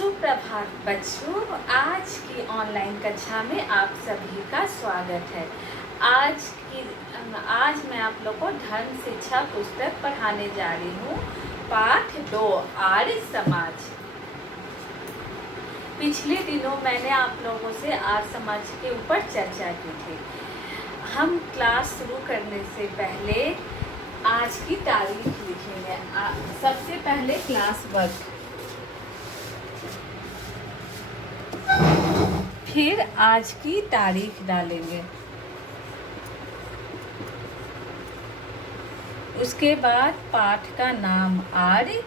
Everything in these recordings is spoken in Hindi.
सुप्रभात बच्चों, आज की ऑनलाइन कक्षा में आप सभी का स्वागत है। आज मैं आप लोग को धर्म शिक्षा पुस्तक पढ़ाने जा रही हूँ। पाठ 2 आर्य समाज। पिछले दिनों मैंने आप लोगों से आर्य समाज के ऊपर चर्चा की थी। हम क्लास शुरू करने से पहले आज की तारीख लिखेंगे। सबसे पहले क्लास वर्क, फिर आज की तारीख डालेंगे, उसके बाद पाठ का नाम आर्य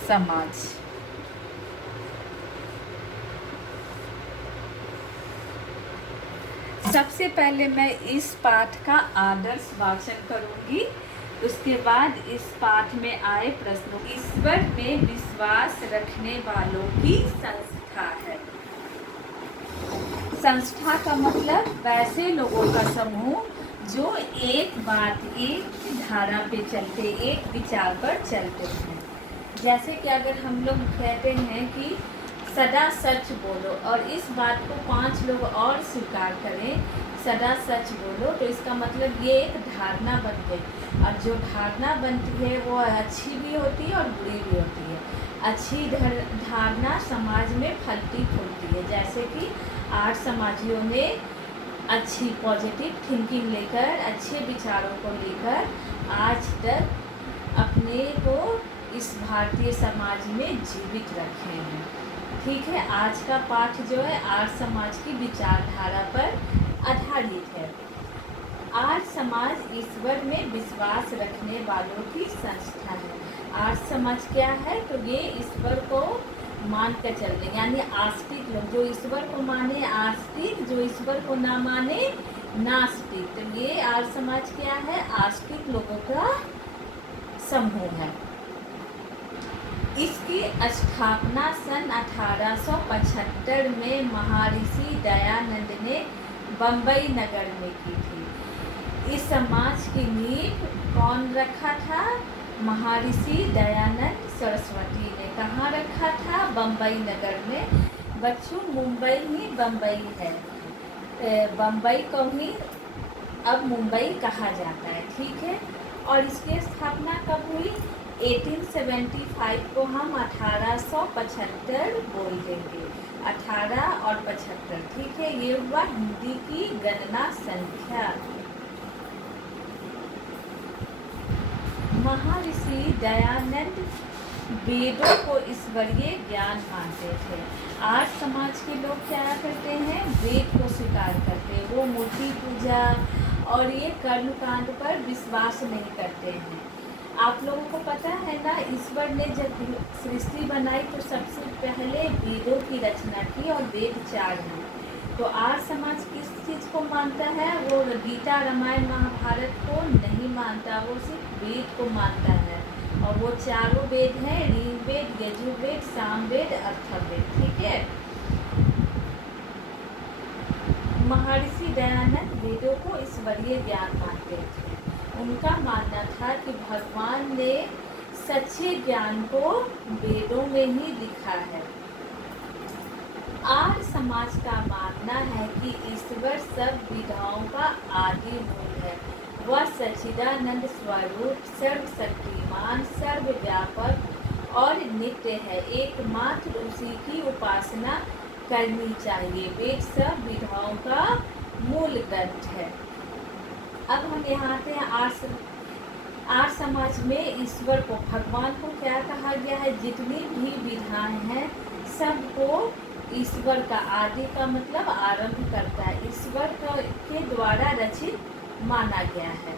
समाज। सबसे पहले मैं इस पाठ का आदर्श वाचन करूंगी। उसके बाद इस पाठ में आए प्रश्नों, ईश्वर में विश्वास रखने वालों की संस्था है। संस्था का मतलब वैसे लोगों का समूह जो एक बात, एक धारा पे चलते, एक विचार पर चलते हैं। जैसे कि अगर हम लोग कहते हैं कि सदा सच बोलो और इस बात को 5 लोग और स्वीकार करें, सदा सच बोलो, तो इसका मतलब ये एक धारणा बन गई। और जो धारणा बनती है वो अच्छी भी होती है और बुरी भी होती है। अच्छी धारणा समाज में फलती फूलती है। जैसे कि आर्य समाजियों ने अच्छी पॉजिटिव थिंकिंग लेकर, अच्छे विचारों को लेकर आज तक अपने को इस भारतीय समाज में जीवित रखे हैं। ठीक है, आज का पाठ जो है आर्य समाज की विचारधारा पर आधारित है। आर्य समाज ईश्वर में विश्वास रखने वालों की संस्था है। आर्य समाज क्या है? तो ये ईश्वर को मान कर चलते, यानी आस्तिक लोग, जो ईश्वर को माने आस्तिक, जो ईश्वर को ना माने नास्तिक। तो ये आर्य समाज क्या है? आस्तिक लोगों का समूह है। इसकी स्थापना सन 1875 में महर्षि दयानंद ने बम्बई नगर में की थी। इस समाज की नींव कौन रखा था? महर्षि दयानंद सरस्वती ने। कहाँ रखा था? बम्बई नगर में। बच्चों, मुंबई ही बम्बई है। बम्बई को ही अब मुंबई कहा जाता है। ठीक है, और इसकी स्थापना कब हुई? 1875 को हम 1875 बोल देंगे। 18 और 75, ठीक है, ये हुआ हिंदी की गणना संख्या। महर्षि दयानंद वेदों को ईश्वरीय ज्ञान मानते थे। आज समाज के लोग क्या करते हैं? वेद को स्वीकार करते हैं। वो मूर्ति पूजा और ये कर्मकांड पर विश्वास नहीं करते हैं। आप लोगों को पता है ना, ईश्वर ने जब सृष्टि बनाई तो सबसे पहले वेदों की रचना की और वेद 4 हैं। तो आज समाज किस चीज़ को मानता है? वो गीता, रामायण, महाभारत को नहीं मानता, वो सिर्फ वेद को मानता है। और वो चारों वेद हैं, ऋग्वेद, यजुर्वेद, सामवेद, अथर्ववेद। ठीक है, महर्षि दयानंद वेदों को ईश्वरीय ज्ञान मानते थे। उनका मानना था कि भगवान ने सच्चे ज्ञान को वेदों में ही लिखा है। आर्य समाज का मानना है कि ईश्वर सब विधाओं का आदि मूल है। वह सच्चिदानंद स्वरूप, सर्वशक्तिमान, सर्वव्यापक और नित्य है। एकमात्र उसी की उपासना करनी चाहिए। वेद सब विधाओं का मूल ग्रंथ है। अब हम यहाँ आते हैं आर्य समाज में ईश्वर को, भगवान को क्या कहा गया है? जितनी भी विधाएं हैं सबको ईश्वर का, आदि का मतलब आरंभ करता है, ईश्वर के द्वारा रचित माना गया है।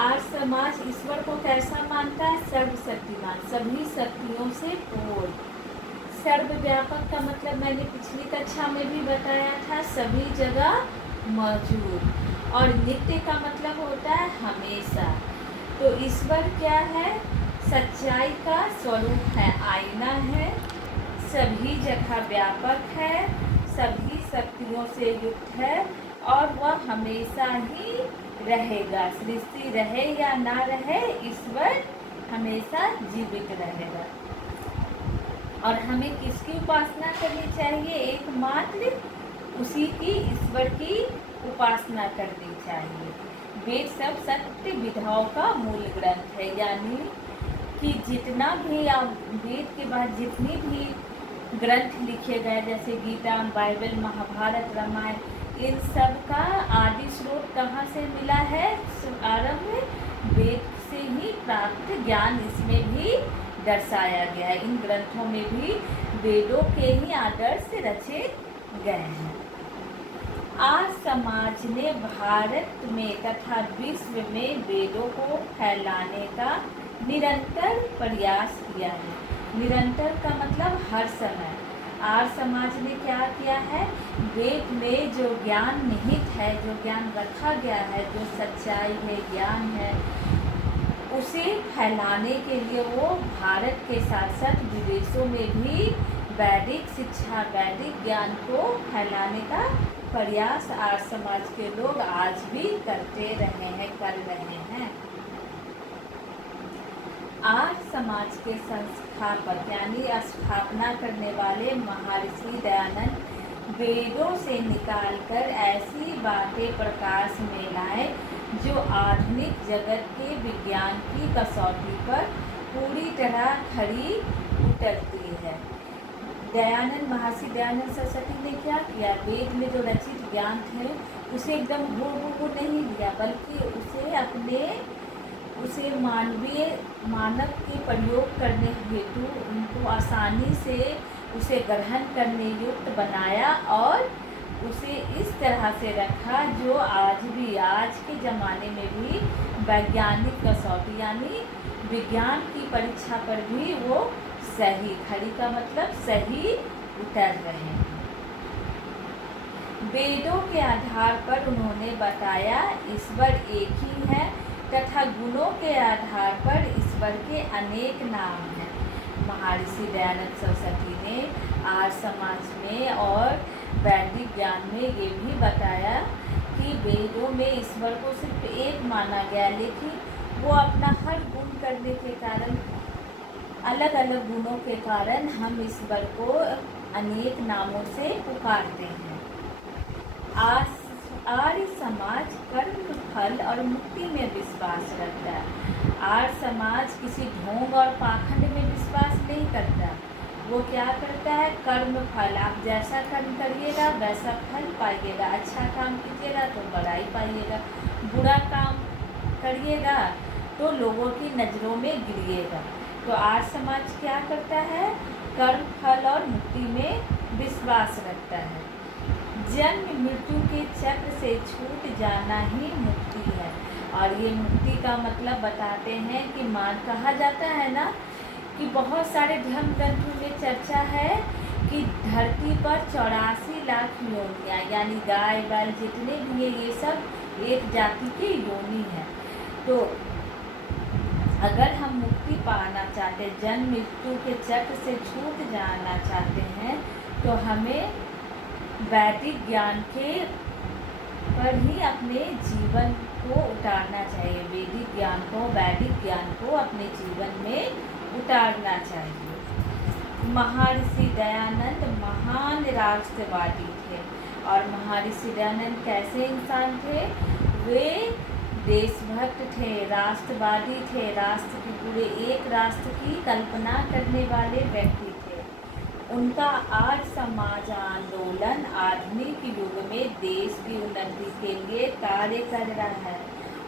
आर्य समाज ईश्वर को कैसा मानता है? सर्वशक्तिमान, सभी शक्तियों से पूर्ण। सर्वव्यापक का मतलब मैंने पिछली कक्षा में भी बताया था, सभी जगह मौजूद। और नित्य का मतलब होता है हमेशा। तो ईश्वर क्या है? सच्चाई का स्वरूप है, आईना है, सभी जगह व्यापक है, सभी शक्तियों से युक्त है और वह हमेशा ही रहेगा। सृष्टि रहे या ना रहे, ईश्वर हमेशा जीवित रहेगा। और हमें किसकी उपासना करनी चाहिए? एकमात्र उसी की, ईश्वर की उपासना करनी चाहिए। वेद सब सत्य विधाओं का मूल ग्रंथ है, यानी कि जितना भी आप वेद के बाद जितनी भी ग्रंथ लिखे गए, जैसे गीता, बाइबल, महाभारत, रामायण, इन सब का आदि स्रोत कहाँ से मिला है? आरंभ वेद से ही प्राप्त ज्ञान इसमें भी दर्शाया गया है। इन ग्रंथों में भी वेदों के ही आदर्श रचे गए हैं। आज समाज ने भारत में तथा विश्व में वेदों को फैलाने का निरंतर प्रयास किया है। निरंतर का मतलब हर समय। आज समाज ने क्या किया है? वेद में जो ज्ञान निहित है, जो ज्ञान रखा गया है, जो सच्चाई है, ज्ञान है, उसे फैलाने के लिए वो भारत के साथ साथ विदेशों में भी वैदिक शिक्षा, वैदिक ज्ञान को फैलाने का प्रयास आज समाज के लोग आज भी करते रहे हैं, कर रहे हैं। आज समाज के संस्थापक यानी स्थापना करने वाले महर्षि दयानंद वेदों से निकालकर ऐसी बातें प्रकाश में लाए जो आधुनिक जगत के विज्ञान की कसौटी पर पूरी तरह खरी उतरती है। दयानंद, महर्षि दयानंद सरस्वती ने क्या किया? वेद में जो रचित ज्ञान थे उसे एकदम हूबहू नहीं लिया, बल्कि उसे मानव के प्रयोग करने हेतु उनको आसानी से उसे ग्रहण करने युक्त बनाया और उसे इस तरह से रखा जो आज के ज़माने में भी वैज्ञानिक कसौटी यानी विज्ञान की परीक्षा पर भी वो सही, खरी का मतलब सही, उतर रहे हैं। वेदों के आधार पर उन्होंने बताया ईश्वर एक ही है तथा गुणों के आधार पर ईश्वर के अनेक नाम हैं। महर्षि दयानंद सरस्वती ने आज समाज में और वैदिक ज्ञान में ये भी बताया कि वेदों में ईश्वर को सिर्फ एक माना गया, लेकिन वो अपना हर गुण करने के कारण, अलग अलग गुणों के कारण हम ईश्वर को अनेक नामों से पुकारते हैं। आर्य समाज कर्म, फल और मुक्ति में विश्वास रखता है। आर्य समाज किसी ढोंग और पाखंड में विश्वास नहीं करता। वो क्या करता है? कर्म फल, आप जैसा कर्म करिएगा वैसा फल पाइएगा। अच्छा काम कीजिएगा तो बड़ाई पाइएगा, बुरा काम करिएगा तो लोगों की नज़रों में गिरिएगा। तो आर्य समाज क्या करता है? कर्म, फल और मुक्ति में विश्वास रखता है। जन्म मृत्यु के चक्र से छूट जाना ही मुक्ति है। और ये मुक्ति का मतलब बताते हैं कि कहा जाता है ना कि बहुत सारे धर्म ग्रंथों में चर्चा है कि धरती पर 84 लाख योनियाँ यानी गाय बैल जितने भी हैं ये सब एक जाति की योनि है। तो अगर हम मुक्ति पाना चाहते, जन्म मृत्यु के चक्र से छूट जाना चाहते हैं, तो हमें वैदिक ज्ञान के पर ही अपने जीवन को उतारना चाहिए। वैदिक ज्ञान को, वैदिक ज्ञान को अपने जीवन में उतारना चाहिए। महर्षि दयानंद महान राष्ट्रवादी थे। और महर्षि दयानंद कैसे इंसान थे? वे देशभक्त थे, राष्ट्रवादी थे, राष्ट्र की पूरे एक राष्ट्र की कल्पना करने वाले व्यक्ति थे। उनका आर्य समाज आंदोलन आधुनिक युग में देश की उन्नति के लिए कार्य कर रहा है।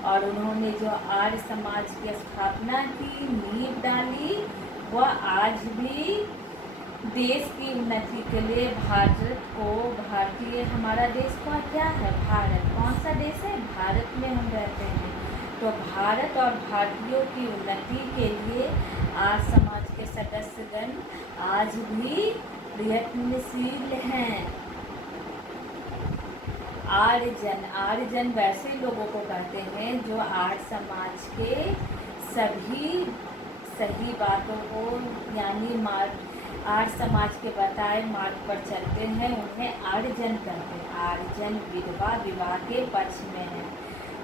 और उन्होंने जो आर्य समाज की स्थापना की, नींव डाली, वह आज भी देश की उन्नति के लिए हमारा देश का क्या है? भारत। कौन सा देश है? भारत में हम रहते हैं। तो भारत और भारतीयों की उन्नति के लिए आज समाज के सदस्यगण आज भी प्रयत्नशील हैं। आर्यजन वैसे लोगों को कहते हैं जो आर्य समाज के सभी सही बातों को यानी आर्य समाज के बताए मार्ग पर चलते हैं, उन्हें आर्यजन कहते हैं। आर्यजन विधवा विवाह के पक्ष में है।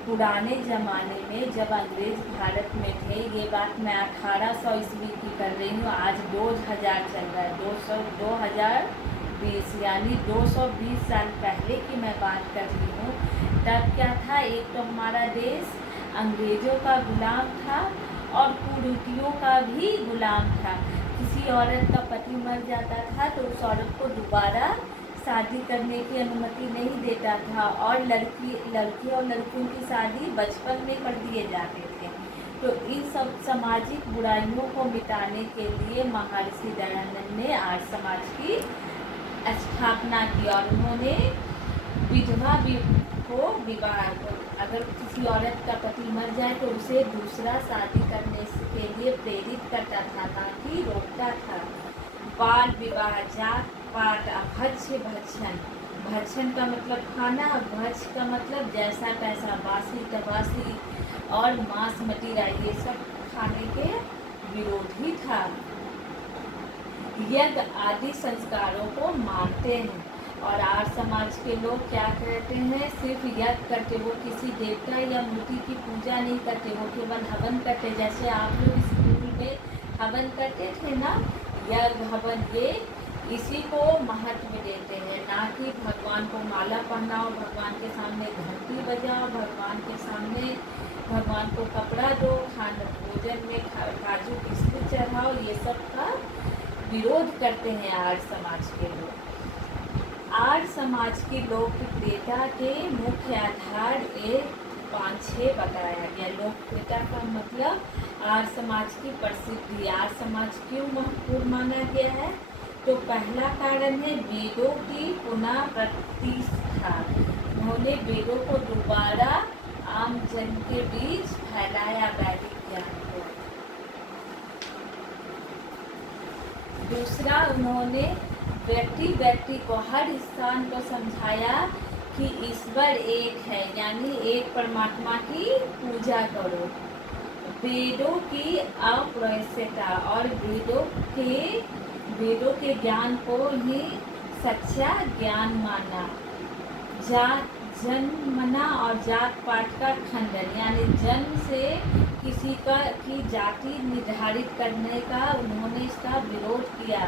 पुराने ज़माने में जब अंग्रेज भारत में थे, ये बात मैं 1800 ईस्वी की कर रही हूँ, आज 2000 चल रहा है, 2020 यानी 220 साल पहले की मैं बात कर रही हूँ। तब क्या था, एक तो हमारा देश अंग्रेज़ों का गुलाम था और कुरीतियों का भी गुलाम था। किसी औरत का पति मर जाता था तो उस औरत को दोबारा शादी करने की अनुमति नहीं देता था और लड़की और लड़कियों की शादी बचपन में कर दिए जाते थे। तो इन सब सामाजिक बुराइयों को मिटाने के लिए महर्षि दयानंद ने आर्य समाज की स्थापना की और उन्होंने विधवा को विवाह, अगर किसी औरत का पति मर जाए तो उसे दूसरा शादी करने के लिए प्रेरित करता था, ताकि रोकता था। बाल विवाह, जात पात, अभक्ष्य भक्षण, भक्षण का मतलब खाना, भक्ष का मतलब जैसा तैसा, बासी तबासी और मांस मदिरा, ये सब खाने के विरोधी था। यज्ञ आदि संस्कारों को मानते हैं और आर्य समाज के लोग क्या कहते हैं, सिर्फ यज्ञ करते, वो किसी देवता या मूर्ति की पूजा नहीं करते, वो केवल हवन करते। जैसे आप लोग स्कूल में हवन करते थे ना, यज्ञ हवन, ये इसी को महत्व देते हैं, ना कि भगवान को माला पहनाओ, भगवान के सामने घंटी बजाओ, भगवान के सामने भगवान को कपड़ा दो, खाना भोजन में काजू किशमिश चढ़ाओ, ये सब का विरोध करते हैं आर्य समाज के लोग। आर्य समाज की लोकप्रियता के मुख्य आधार 1, 5, 6 बताया गया। लोकप्रियता का मतलब आर्य समाज की प्रसिद्धि। आर्य समाज क्यों महत्वपूर्ण माना गया है, तो पहला कारण है वेदों की पुनः प्रतिष्ठा। उन्होंने वेदों को दोबारा आम जन के बीच फैलाया, वैदिक ज्ञान को। दूसरा, उन्होंने व्यक्ति को हर स्थान को समझाया कि ईश्वर एक है, यानी एक परमात्मा की पूजा करो। वेदों की अप्रत्यक्षता और वेदों के ज्ञान को ही सच्चा ज्ञान माना। जन्मना और जात पात का खंडन, यानी जन्म से किसी की जाति निर्धारित करने का उन्होंने इसका विरोध किया।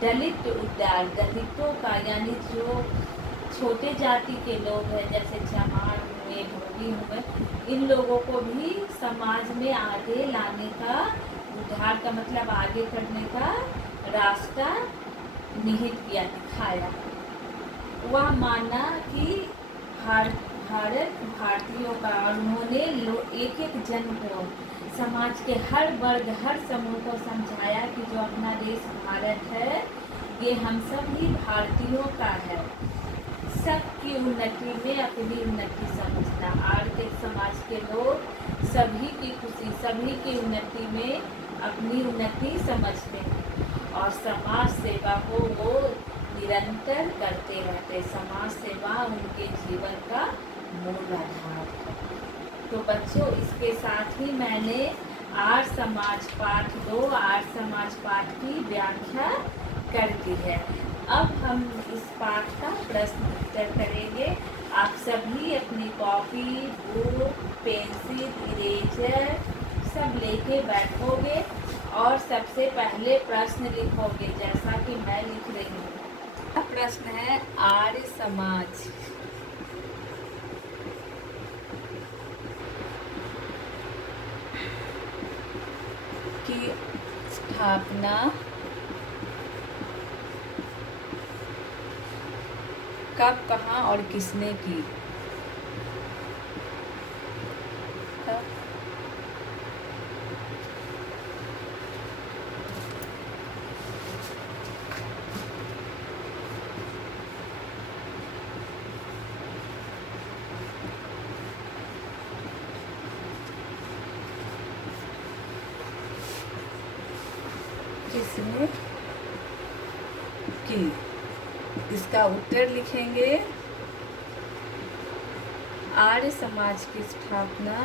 दलित उद्धार, दलितों का, यानी जो छोटे जाति के लोग हैं, जैसे चमार हुए, धोबी हुए, इन लोगों को भी समाज में आगे लाने का, उद्धार का मतलब आगे करने का रास्ता निहित किया, दिखाया। वह माना कि भारतीयों का, और उन्होंने एक एक जन को, समाज के हर वर्ग, हर समूह को समझाया कि जो अपना देश भारत है, ये हम सब ही भारतीयों का है। सबकी उन्नति में अपनी उन्नति समझना। आर्य समाज के लोग सभी की खुशी, सभी की उन्नति में अपनी उन्नति समझते हैं और समाज सेवा को वो निरंतर करते रहते। समाज सेवा उनके जीवन का मूल आधार है। तो बच्चों, इसके साथ ही मैंने आर्य समाज पाठ 2, आर्य समाज पाठ की व्याख्या कर दी है। अब हम इस पाठ का प्रश्न उत्तर करेंगे। आप सभी अपनी कॉपी, बुक, पेंसिल, इरेजर सब लेके बैठोगे और सबसे पहले प्रश्न लिखोगे, जैसा कि मैं लिख रही हूँ। प्रश्न है, आर्य समाज की स्थापना कब, कहाँ और किसने की? किसने की? इसका उत्तर लिखेंगे। आर्य समाज की स्थापना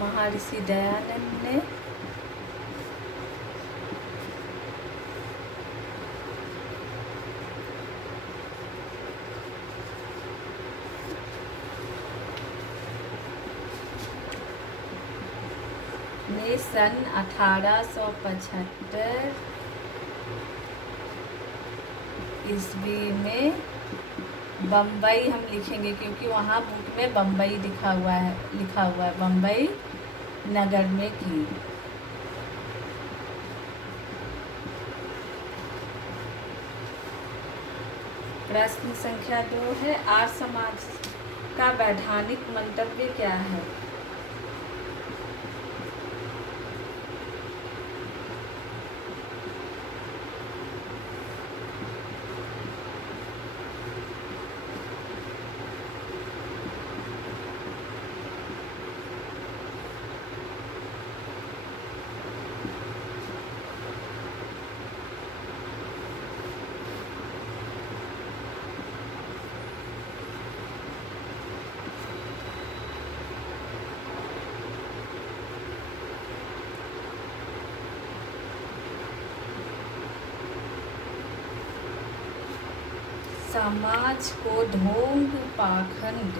महर्षि दयानंद ने ये सन 1875 ईस्वी में बम्बई हम लिखेंगे, क्योंकि वहाँ बुक में बम्बई लिखा हुआ है बम्बई नगर में की। प्रश्न संख्या 2 है, आर्य समाज का वैधानिक मंतव्य क्या है? समाज को ढोंग पाखंड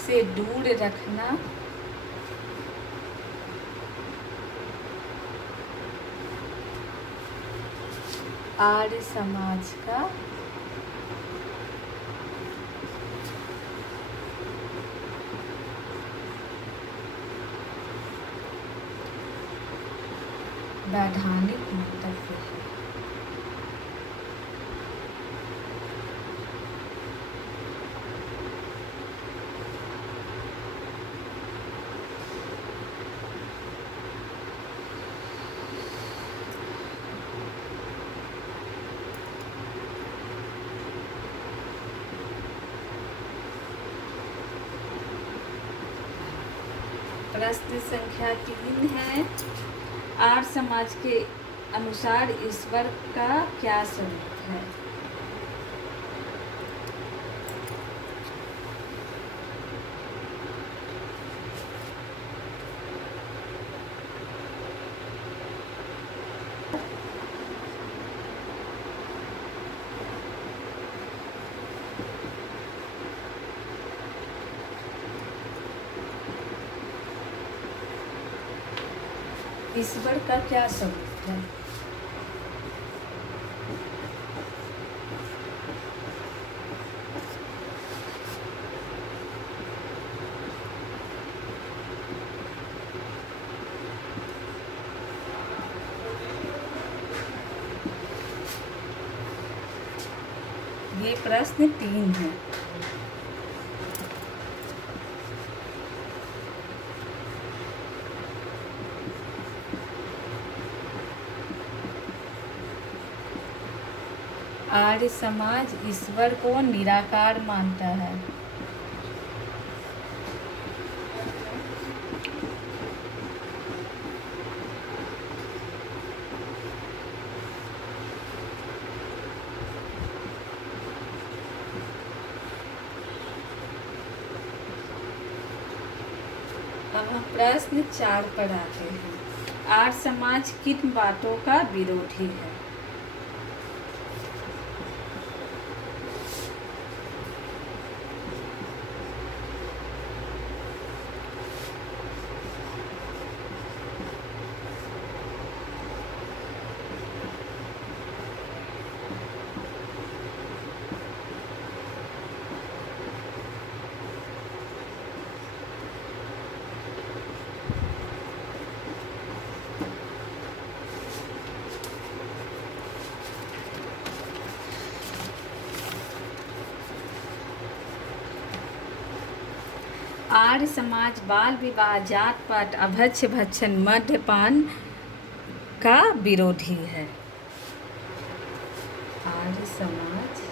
से दूर रखना आर्य समाज का वैधानिक मंतव्य है। प्रश्न संख्या 3 है, आर्य समाज के अनुसार ईश्वर का क्या स्वरूप है? ईश्वर का क्या स्वरूप है? ये प्रश्न 3 है। आर्य समाज ईश्वर को निराकार मानता है। अब हम प्रश्न 4 पर आते हैं। आर्य समाज किन बातों का विरोधी है? आर्य समाज बाल विवाह, जात पात, अभक्ष्य भक्षण, मद्यपान का विरोधी है। आर्य समाज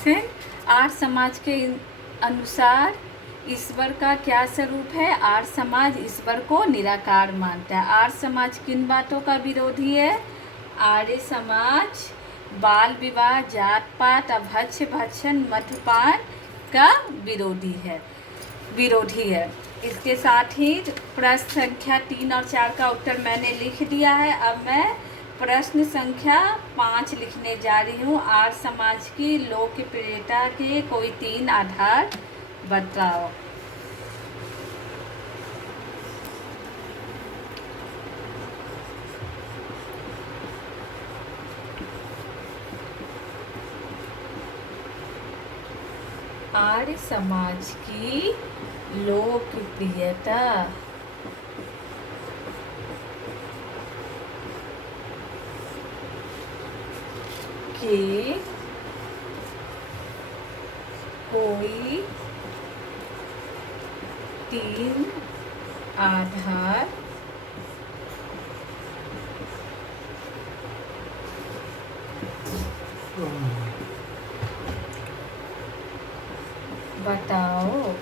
क्वेश्चन, आर्य समाज के अनुसार ईश्वर का क्या स्वरूप है? आर्य समाज ईश्वर को निराकार मानता है। आर्य समाज किन बातों का विरोधी है? आर्य समाज बाल विवाह, जात पात, अभक्ष्य भक्षण, मद्यपान का विरोधी है। इसके साथ ही प्रश्न संख्या 3 और 4 का उत्तर मैंने लिख दिया है। अब मैं प्रश्न संख्या 5 लिखने जा रही हूँ। आर्य समाज की लोकप्रियता के कोई 3 आधार बताओ। आर्य समाज की लोकप्रियता के कोई 3 आधार बताओ।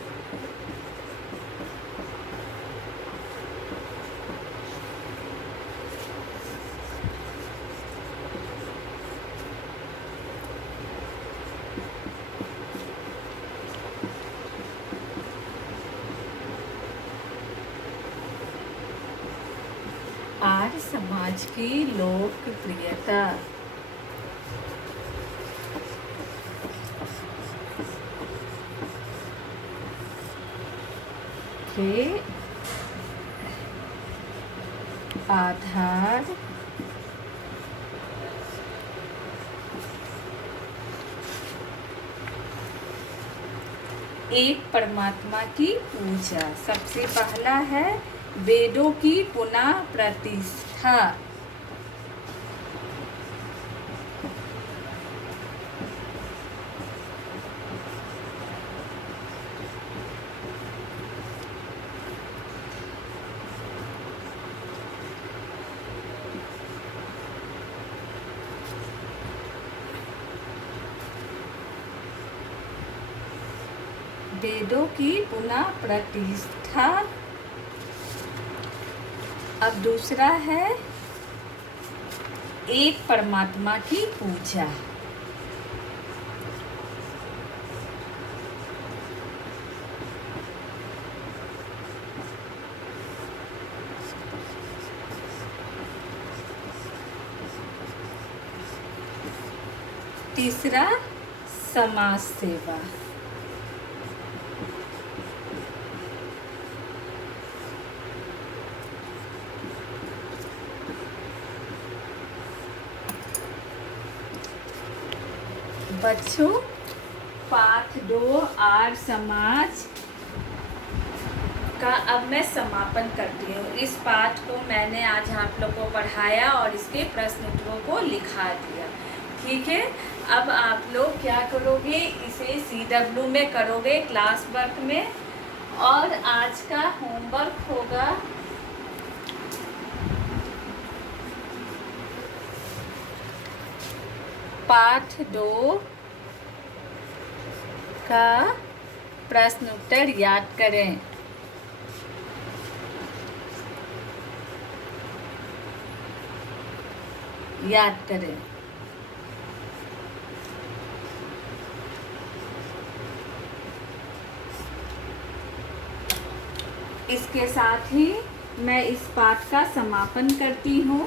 आर्य समाज की लोकप्रियता के आधार एक परमात्मा की पूजा। सबसे पहला है वेदों की पुनः प्रतिष्ठा। वेदों की पुनः प्रतिष्ठा। अब दूसरा है एक परमात्मा की पूजा। तीसरा समाज सेवा। बच्चों, पाठ 2 आर्य समाज का अब मैं समापन करती हूँ। इस पाठ को मैंने आज आप लोगों को पढ़ाया और इसके प्रश्न उत्तरों को लिखा दिया। ठीक है, अब आप लोग क्या करोगे, इसे CW में करोगे क्लास वर्क में। और आज का होमवर्क होगा पाठ 2 का प्रश्न उत्तर याद करें। इसके साथ ही मैं इस पाठ का समापन करती हूँ।